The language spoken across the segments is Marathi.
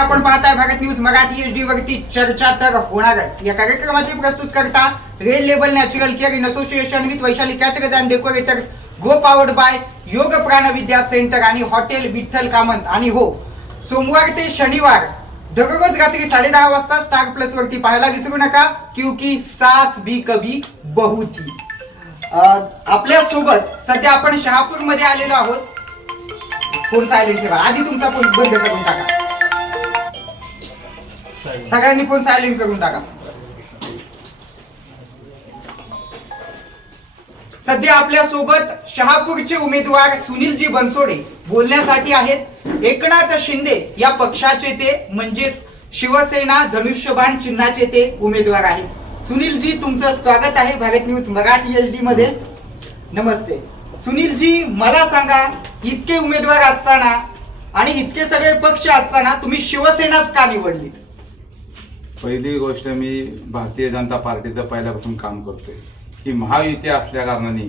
आपण पाहताय भारत न्यूज मराठी HD वरती चर्चा तर होणारच। या कार्यक्रमाची प्रस्तुत करता red label natural care in association with Vaishali caterers and decorators, go powered by योग प्राणविद्या सेंटर आणि हॉटेल विठ्ठल कामत। आणि हो, सोमवार ते शनिवार दररोज रात्री 10:30 वाजता स्टार प्लस वरती पाहायला विसरू नका, क्योंकि सास भी कभी बहू थी। आपल्या सोबत सध्या आपण शहापूर मध्ये आलेलो आहोत। फोन सायलेंट ठेवा, आधी तुमचा फोन बंद करून टाका, सगळ्यांनी फोन सायलेंट करून टाका। सध्या आपल्या सोबत शहापूरचे उमेदवार सुनीलजी बनसोडे बोलण्यासाठी आहेत। एकनाथ शिंदे या पक्षाचे ते म्हणजेच शिवसेना धनुष्यबाण चिन्हाचे ते उमेदवार आहेत। सुनीलजी, तुमचं स्वागत आहे भारत न्यूज मराठी HD मध्ये। नमस्ते सुनीलजी, मला सांगा, इतके उमेदवार असताना आणि इतके सगळे पक्ष असताना तुम्ही शिवसेनाच का निवडलीत? पहिली गोष्ट, मी भारतीय जनता पार्टीचं पहिल्यापासून काम करतोय। ही महायुती असल्या कारणाने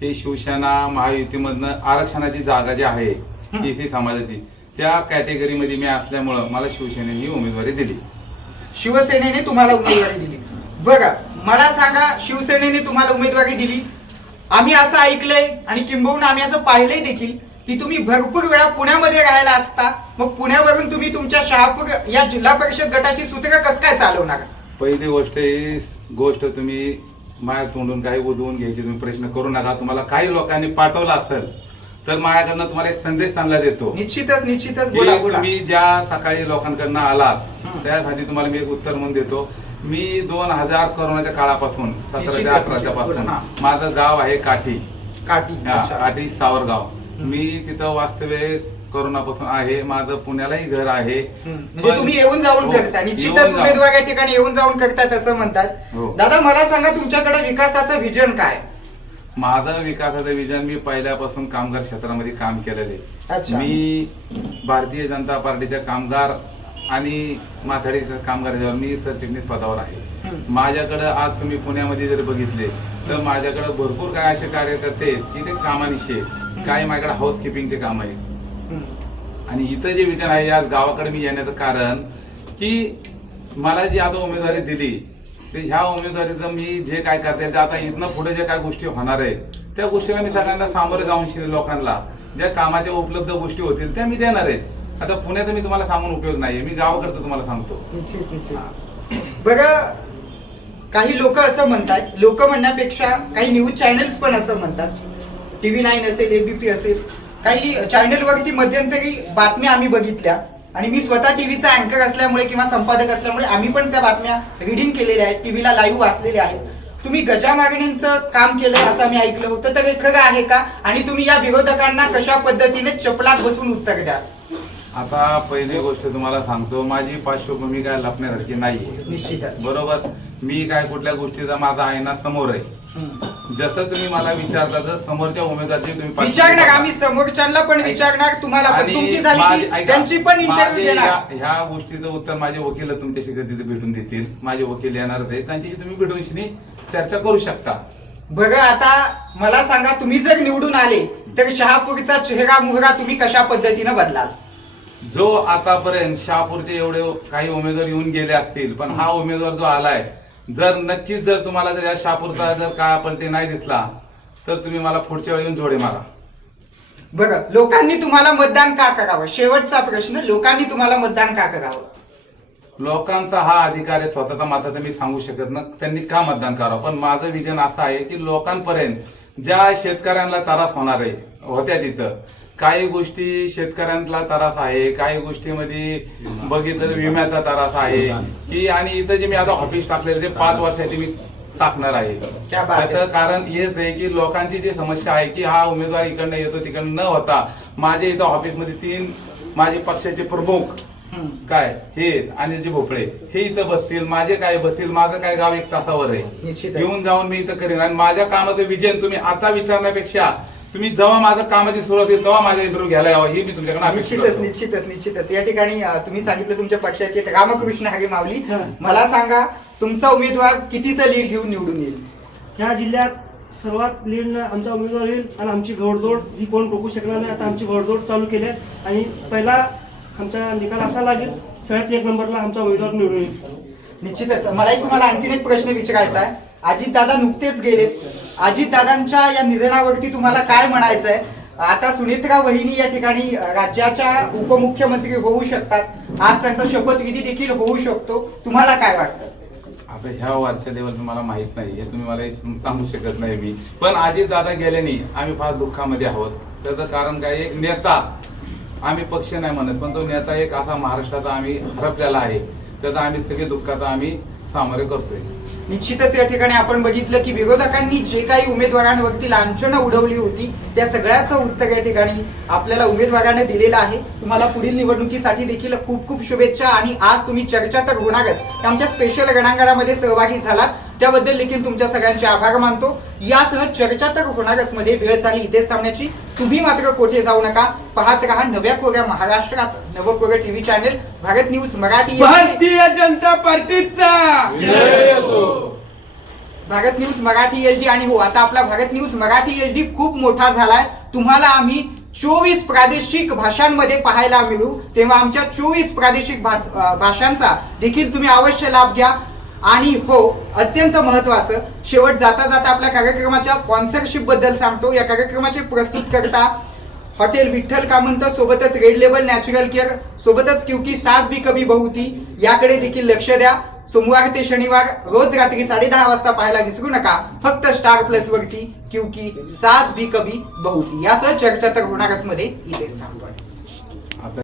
हे शिवसेना महायुतीमधनं आरक्षणाची जागा जी आहे इथे समाजाची, त्या कॅटेगरीमध्ये मी असल्यामुळं मला शिवसेनेने उमेदवारी दिली। शिवसेनेने तुम्हाला उमेदवारी दिली? बघा, मला सांगा, शिवसेनेने तुम्हाला उमेदवारी दिली, आम्ही असं ऐकलंय आणि किंबहुना आम्ही असं पाहिलंय देखील की तुम्ही भरपूर वेळा पुण्यामध्ये राहायला असता, मग पुण्यावरून तुम्ही तुमच्या शहापूर या जिल्हा परिषद गटाची सूत्र कसं काय चालवणार? पहिली गोष्ट, ही गोष्ट तुम्ही माझ्या तोंडून काही उधवून घ्यायची तुम्ही प्रश्न करू नका। तुम्हाला काही लोकांनी पाठवलं असेल तर माझ्याकडनं तुम्हाला एक संदेश चांगला देतो। निश्चितच बोला बोला। तुम्ही ज्या सकाळी लोकांकडनं आलात त्यासाठी तुम्हाला मी एक उत्तर म्हणून देतो। मी 2000 कोरोनाच्या काळापासून 17 ते 18 पासून माझं गाव आहे काठी सावरगाव। मी तिथं वास्तव्य कोरोनापासून आहे। माझं पुण्यालाही घर आहे। म्हणजे तुम्ही येऊन जाऊन करता? निश्चितच उमेदवार या ठिकाणी येऊन जाऊन करतात असं म्हणतात। दादा, मला सांगा, तुमच्याकडे विकासाचं विजन काय? माझं विकासाचं विजन, मी पहिल्यापासून कामगार क्षेत्रामध्ये काम केलेले। मी भारतीय जनता पार्टीच्या कामगार आणि माथाडी कामगार मी सरचिटणीस पदावर आहे। माझ्याकडे आज तुम्ही पुण्यामध्ये जर बघितले तर माझ्याकडे भरपूर काय असे कार्यकर्ते की ते कामानिशी, काही माझ्याकडे हाऊस किपिंगचे काम आहे। आणि इथं जे विजन आहे, आज गावाकडे मी येण्याचं कारण की मला जी आता उमेदवारी दिली, ते ह्या उमेदवारीचं मी जे काय करते ते आता इथनं पुढे जे काय गोष्टी होणार आहे त्या गोष्टीला मी सगळ्यांना सामोरे जाऊन लोकांना ज्या कामाच्या उपलब्ध गोष्टी होतील त्या मी देणार आहे। आता पुण्यात मी तुम्हाला सांगून उपयोग नाहीये, मी गावाकडचं तुम्हाला सांगतो। निश्चित बघा, काही लोक असं म्हणतात, लोक म्हणण्यापेक्षा काही न्यूज चॅनल्स पण असं म्हणतात, TV9 असेल, ABP असेल, काही चॅनलवरती मध्यंतरी बातम्या आम्ही बघितल्या आणि मी स्वतः टीव्हीचा अँकर असल्यामुळे किंवा संपादक असल्यामुळे आम्ही पण त्या बातम्या रिडिंग केलेल्या आहेत, टीव्हीला लाईव्ह वाचलेल्या आहेत। तुम्ही गजामागणींचं काम केलं असं मी ऐकलं होतं, तर हे खरं आहे का? आणि तुम्ही या विरोधकांना कशा पद्धतीने चपलात बसून उत्तर द्या? आता पहिली गोष्ट तुम्हाला सांगतो, माझी पार्श्वभूमी काय लपण्यासारखी नाहीये। निश्चितच बरोबर, मी काय कुठल्या गोष्टीचा माझा आईना समोर आहे। जसं तुम्ही मला विचारता तर समोरच्या उमेदवाराची तुम्ही विचारणार, आम्ही समोरच्यांना पण विचारणार, तुम्हाला पण तुमची झाली त्यांची पण इंटरव्ह्यू घेणार। ह्या गोष्टीचं उत्तर माझे वकील तुमच्याशी कधी भेटून देतील। माझे वकील येणार आहेत, त्यांच्याशी तुम्ही भेटून चर्चा करू शकता। बघा, आता मला सांगा, तुम्ही जर निवडून आले तर शहापूरचा चेहरा मोहरा तुम्ही कशा पद्धतीने बदलाल? जो आतापर्यंत शहापूरचे एवढे काही उमेदवार येऊन गेले असतील, पण हा उमेदवार जो आलाय, जर नक्कीच जर तुम्हाला जर या शहापूरचा जर काय पलटी नाही दिसला तर तुम्ही मला पुढच्या वेळी येऊन जोडे मारा। बरं, लोकांनी तुम्हाला मतदान का करावं? शेवटचा प्रश्न, लोकांनी तुम्हाला मतदान का करावं? लोकांचा हा अधिकार आहे, स्वतःचा मत तर मी सांगू शकत ना त्यांनी का मतदान करावं, पण माझं विजन असं आहे की लोकांपर्यंत ज्या शेतकऱ्यांना त्रास होणार आहे होत्या, तिथं काही गोष्टी शेतकऱ्यांना त्रास आहे, काही गोष्टीमध्ये बघितलं तर विम्याचा त्रास आहे की, आणि इथं जे मी आता ऑफिस टाकलेलं ते 5 वर्षासाठी मी टाकणार आहे। त्याचं कारण हेच आहे की लोकांची जी समस्या आहे की हा उमेदवार इकडनं येतो तिकडनं न होता, माझ्या इथं ऑफिसमध्ये 3 माझे पक्षाचे प्रमुख काय हे अनिलजी भोपळे हे इथं बसतील, माझे काय बसतील, माझं काय गाव 1 तासावर आहे, येऊन जाऊन मी इथं करीन। आणि माझ्या कामाचं विजन तुम्ही आता विचारण्यापेक्षा तुम्ही जेव्हा माझं कामाची सुरुवात होईल तेव्हा माझ्या इंटरव्ह्यू घ्यायला यावं, ही मी तुमच्याकडे निश्चितच या ठिकाणी तुम्ही सांगितलं तुमच्या पक्षाचे रामकृष्ण हरी माऊली। मला सांगा, तुमचा उमेदवार कितीचं लीड घेऊन निवडून येईल? ह्या जिल्ह्यात सर्वात लीड आमचा उमेदवार येईल आणि आमची घोडदौड ही कोण रोखू शकणार नाही। आता आमची घोडदौड चालू केली आहे आणि पहिला आमचा निकाल असा लागेल सगळ्यात एक नंबरला आमचा उमेदवार निवडून येईल. निश्चितच मला एक तुम्हाला आणखीन एक प्रश्न विचारायचा आहे. अजितदादा नुकतेच गेलेत. अजितदादांच्या या निधनावरती तुम्हाला काय म्हणायचं आहे? आता सुनेत्रा वहिनी या ठिकाणी राज्याच्या उपमुख्यमंत्री होऊ शकतात. आज त्यांचा शपथविधी देखील होऊ शकतो. तुम्हाला काय वाटतं? आता ह्या वरच्या लेवल मला माहित नाही, हे तुम्ही मला सांगू शकत नाही मी. पण अजित दादा गेल्याने आम्ही फार दुःखामध्ये आहोत. त्याचं कारण काय, एक नेता, आम्ही पक्ष नाही म्हणत, पण तो नेता एक असा महाराष्ट्राचा आम्ही हरपलेला आहे. त्याचा आम्ही सगळे दुःखाचा आम्ही सामोरे करतोय. निश्चितच या ठिकाणी आपण बघितलं की विरोधकांनी जे काही उमेदवारांवरती लांछनं उडवली होती त्या सगळ्याचं उत्तर या ठिकाणी आपल्याला उमेदवाराने दिलेलं आहे. तुम्हाला पुढील निवडणुकीसाठी देखील खूप खूप शुभेच्छा. आणि आज तुम्ही चर्चा तर होणारच, आमच्या स्पेशल रणांगणामध्ये सहभागी झालात त्याबद्दल देखील तुमच्या सगळ्यांचे आभार मानतो. यासह चर्चा तर होणारच मध्ये वेळ झाली इथेच थांबण्याची. तुम्ही मात्र कोठे जाऊ नका. पाहत रहा नव्या कोऱ्या महाराष्ट्राचं नवं कोरं TV channel Bharat news Marathi. Bharatiya Janata पार्टीचा भारत न्यूज मराठी HD. आणि हो, आता आपला भारत न्यूज मराठी HD खूप मोठा झालाय. तुम्हाला आम्ही 24 प्रादेशिक भाषांमध्ये पाहायला मिळू. तेव्हा आमच्या 24 प्रादेशिक भाषांचा देखील तुम्ही अवश्य लाभ घ्या. आणि हो, अत्यंत महत्वाचं, शेवट जाता जाता आपल्या कार्यक्रमाच्या स्पॉन्सरशिप बद्दल सांगतो. या कार्यक्रमाचे प्रस्तुतकर्ता हॉटेल विठ्ठल कामंत, सोबतच रेड लेबल नॅचरल केअर, सोबतच क्योंकि सास भी कभी बहू थी याकडे देखील लक्ष द्या. सोमवार ते शनिवार रोज रात्री 10:30 वाजता पाहायला विसरू नका, फक्त स्टार प्लस वरती, क्योंकि सास भी कभी बहू थी. यासह चर्चा तर होणारच मध्ये इथेच थांबतोय.